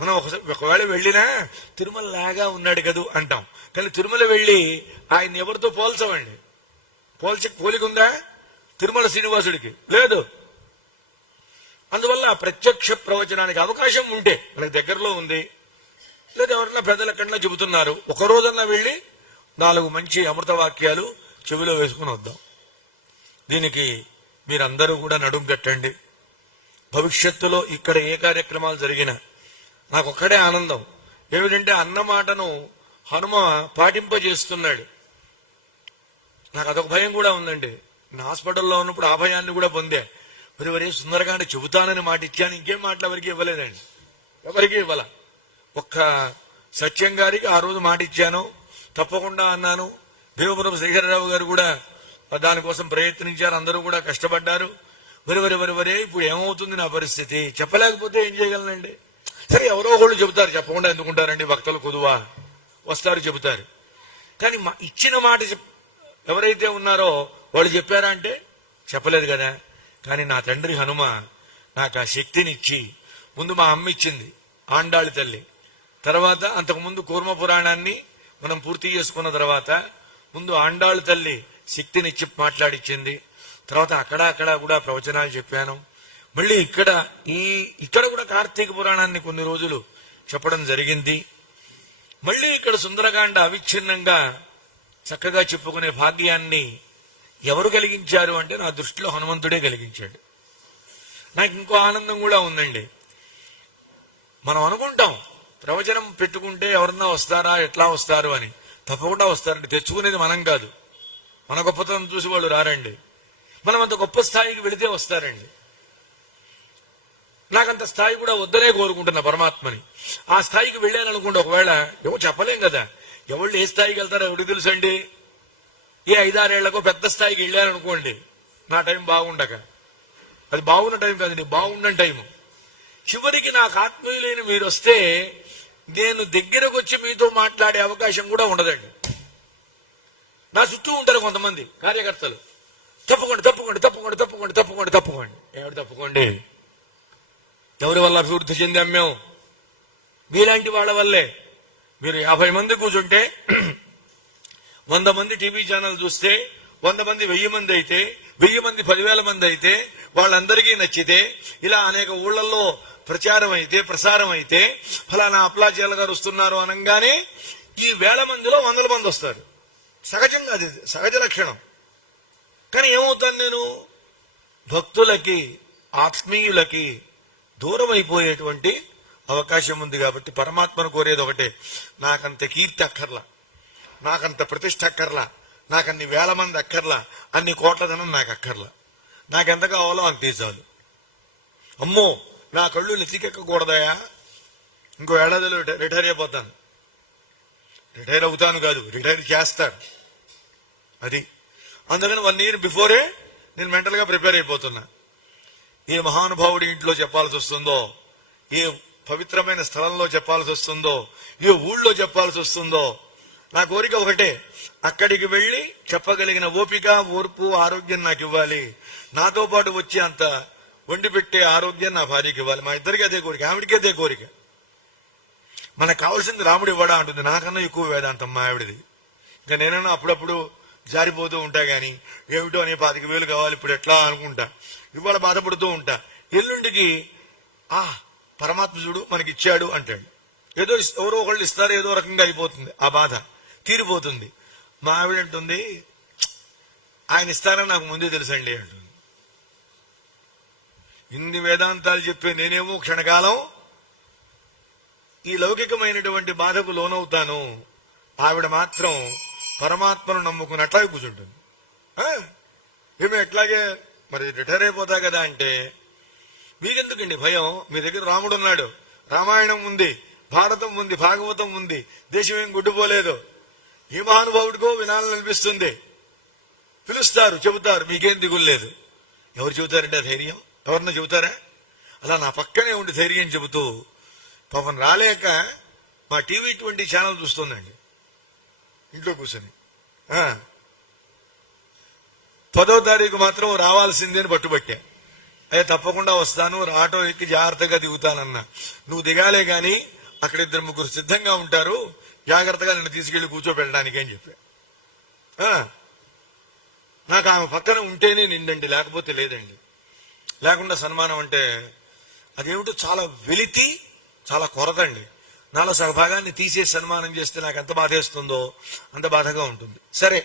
మనం ఒకవేళ వెళ్ళినా తిరుమల లాగా ఉన్నాడు కదూ అంటాం, కానీ తిరుమల వెళ్ళి ఆయన ఎవరితో పోల్చవండి. పోలికుందా తిరుమల శ్రీనివాసుడికి? లేదు. అందువల్ల ప్రత్యక్ష ప్రవచనానికి అవకాశం ఉంటే మనకి దగ్గరలో ఉంది, లేదా ఎవరన్నా పెద్దల కన్నా చెబుతున్నారు, ఒకరోజన్నా వెళ్ళి 4 మంచి అమృత వాక్యాలు చెవిలో వేసుకుని వద్దాం. దీనికి మీరందరూ కూడా నడుం కట్టండి. భవిష్యత్తులో ఇక్కడ ఏ కార్యక్రమాలు జరిగినా నాకు ఒక్కడే ఆనందం ఏమిటంటే అన్నమాటను హనుమ పాటింపజేస్తున్నాడు. నాకు అదొక భయం కూడా ఉందండి. నా హాస్పిటల్లో ఉన్నప్పుడు ఆ భయాన్ని కూడా పొందా. మరి సుందరగానే చెబుతానని మాట ఇచ్చాను, ఇంకేం మాటలు ఎవరికి ఇవ్వలేదండి, ఎవరికి ఇవ్వాల. ఒక్క సత్యం గారికి ఆ రోజు మాట ఇచ్చాను, తప్పకుండా అన్నాను. దేవపురం శ్రీహరిరావు గారు కూడా దానికోసం ప్రయత్నించారు, అందరూ కూడా కష్టపడ్డారు. వరే ఇప్పుడు ఏమవుతుంది నా పరిస్థితి, చెప్పలేకపోతే ఏం చేయగలనండి. సరే ఎవరో ఒకళ్ళు చెబుతారు, చెప్పకుండా ఎందుకుంటారండి, భక్తులు కొదువా వస్తారు చెబుతారు. కానీ ఇచ్చిన మాట ఎవరైతే ఉన్నారో వాళ్ళు చెప్పారా అంటే చెప్పలేదు కదా. కానీ నా తండ్రి హనుమ నాకు ఆ శక్తినిచ్చి, ముందు మా అమ్మ ఇచ్చింది ఆండాళి తల్లి, తర్వాత అంతకుముందు కూర్మ పురాణాన్ని మనం పూర్తి చేసుకున్న తర్వాత ముందు ఆండాళి తల్లి శక్తినిచ్చి మాట్లాడిచ్చింది. తర్వాత అక్కడ కూడా ప్రవచనాలు చెప్పాను. మళ్ళీ ఇక్కడ కూడా కార్తీక పురాణాన్ని కొన్ని రోజులు చెప్పడం జరిగింది. మళ్ళీ ఇక్కడ సుందరకాండ అవిచ్ఛిన్నంగా చక్కగా చెప్పుకునే భాగ్యాన్ని ఎవరు కలిగించారు అంటే నా దృష్టిలో హనుమంతుడే కలిగించాడు. నాకు ఇంకో ఆనందం కూడా ఉందండి. మనం అనుకుంటాం ప్రవచనం పెట్టుకుంటే ఎవరన్నా వస్తారా, ఎట్లా వస్తారు అని. తప్పకుండా వస్తారండి. తెచ్చుకునేది మనం కాదు, మన గొప్పతనం చూసి వాళ్ళు రారండి. మనం అంత గొప్ప స్థాయికి వెళితే వస్తారండి. నాకంత స్థాయి కూడా వద్దనే కోరుకుంటున్నా పరమాత్మని. ఆ స్థాయికి వెళ్ళాననుకోండి, ఒకవేళ ఎవరు చెప్పలేం కదా, ఎవళ్ళు ఏ స్థాయికి వెళ్తారో ఎవరికి తెలుసండి. ఏ 5-6 ఏళ్లకో పెద్ద స్థాయికి వెళ్ళారనుకోండి, నా టైం బాగుండక, అది బాగున్న టైం కాదండి, బాగున్న టైం. చివరికి నాకు ఆత్మీయులైన మీరు వస్తే నేను దగ్గరకు వచ్చి మీతో మాట్లాడే అవకాశం కూడా ఉండదండి. నా చుట్టూ ఉంటారు కొంతమంది కార్యకర్తలు, తప్పుకోండి తప్పుకోండి తప్పుకోండి తప్పుకోండి తప్పుకోండి తప్పుకోండి. ఎవరు తప్పుకోండి? ఎవరి వల్ల అభివృద్ధి చెందాం మేము? మీలాంటి వాళ్ళ వల్లే. మీరు 50 మంది కూర్చుంటే 100 మంది టీవీ ఛానల్ చూస్తే 100 మంది 1000 మంది అయితే 1000 మంది 10,000 మంది అయితే వాళ్ళందరికీ నచ్చితే ఇలా అనేక ఊళ్ళల్లో ప్రచారం అయితే ప్రసారం అయితే ఫలానా అప్లాచార్యుల గారు వస్తున్నారు అనగానే ఈ 1000 మందిలో 100 మంది వస్తారు. సహజంగా అది సహజ లక్షణం. కానీ ఏమవుతాను నేను? భక్తులకి ఆత్మీయులకి దూరం అయిపోయేటువంటి అవకాశం ఉంది. కాబట్టి పరమాత్మను కోరేది ఒకటే, నాకంత కీర్తి అక్కర్లా, నాకంత ప్రతిష్ట అక్కర్లా, నాకన్ని 1000 మంది అక్కర్లా, అన్ని కోట్ల ధనం నాకు అక్కర్లా. నాకెంత కావాలో అంతే చాలు. అమ్మో నా కళ్ళు నెత్తికెక్కకూడదయా, ఇంకో ఏడాదిలో రిటైర్ అయిపోతాను. రిటైర్ అవుతాను కాదు, రిటైర్ చేస్తాను. అది అందుకని 1 year బిఫోరే నేను మెంటల్ గా ప్రిపేర్ అయిపోతున్నా. ఏ మహానుభావుడి ఇంట్లో చెప్పాల్సి వస్తుందో, ఏ పవిత్రమైన స్థలంలో చెప్పాల్సి వస్తుందో, ఏ ఊళ్ళో చెప్పాల్సి వస్తుందో, నా కోరిక ఒకటే, అక్కడికి వెళ్లి చెప్పగలిగిన ఓపిక, ఓర్పు, ఆరోగ్యం నాకు ఇవ్వాలి. నాతో పాటు వచ్చి అంత వండి పెట్టే ఆరోగ్యం నా భార్యకి ఇవ్వాలి. మా ఇద్దరికి అదే కోరిక, ఆవిడికి అదే కోరిక. మనకు కావాల్సింది రాముడు ఇవ్వడా అంటుంది, నాకన్నా ఎక్కువ వేదాంతం మా ఆవిడది. ఇంకా నేనన్నా అప్పుడప్పుడు జారిపోతూ ఉంటా, గాని ఏమిటో అని 25,000 కావాలి ఇప్పుడు ఎట్లా అనుకుంటా, ఇవాళ బాధపడుతూ ఉంటా. ఎల్లుండికి పరమాత్మ చూడు మనకి ఇచ్చాడు అంటాడు. ఏదో ఎవరో ఒకళ్ళు ఇస్తారు, ఏదో రకంగా అయిపోతుంది, ఆ బాధ తీరిపోతుంది. మా ఆవిడ అంటుంది, ఆయన ఇస్తారని నాకు ముందే తెలుసండి అంటుంది. ఇన్ని వేదాంతాలు చెప్పే నేనేమో క్షణకాలం ఈ లౌకికమైనటువంటి బాధకు లోనవుతాను. ఆవిడ మాత్రం పరమాత్మను నమ్ముకున్నట్లాగే కూర్చుంటుంది. ఏమో ఎట్లాగే మరి రిటైర్ అయిపోతా కదా అంటే, మీకెందుకండి భయం? మీ దగ్గర రాముడు ఉన్నాడు, రామాయణం ఉంది, భారతం ఉంది, భాగవతం ఉంది, దేశం ఏం గుడ్డుపోలేదు. ఏ మహానుభావుడికో వినాలనిపిస్తుంది, పిలుస్తారు, చెబుతారు, మీకేం దిగులేదు. ఎవరు చెబుతారంటే ధైర్యం? ఎవరన్నా చెబుతారా? అలా నా పక్కనే ఉండి ధైర్యం చెబుతూ పాపం రాలేక మా టీవీ 20 ఛానల్ చూస్తుందండి ఇంట్లో కూర్చొని. 10వ తారీఖు మాత్రం రావాల్సిందే అని పట్టుబట్టా. అదే తప్పకుండా వస్తాను, ఆటో ఎక్కి జాగ్రత్తగా దిగుతానన్నా. నువ్వు దిగాలే గాని అక్కడ 2-3 సిద్ధంగా ఉంటారు, జాగ్రత్తగా నిన్ను తీసుకెళ్లి కూర్చోబెట్టడానికి అని చెప్పా. నాకు ఆమె పక్కన ఉంటేనే నిండండి, లేకపోతే లేదండి. లేకుండా సన్మానం అంటే అదేమిటో చాలా వెలితి, చాలా కొరతండి. నాలో సగభాగాన్ని తీసేసి సన్మానం చేస్తే నాకు ఎంత బాధేస్తుందో అంత బాధగా ఉంటుంది. సరే,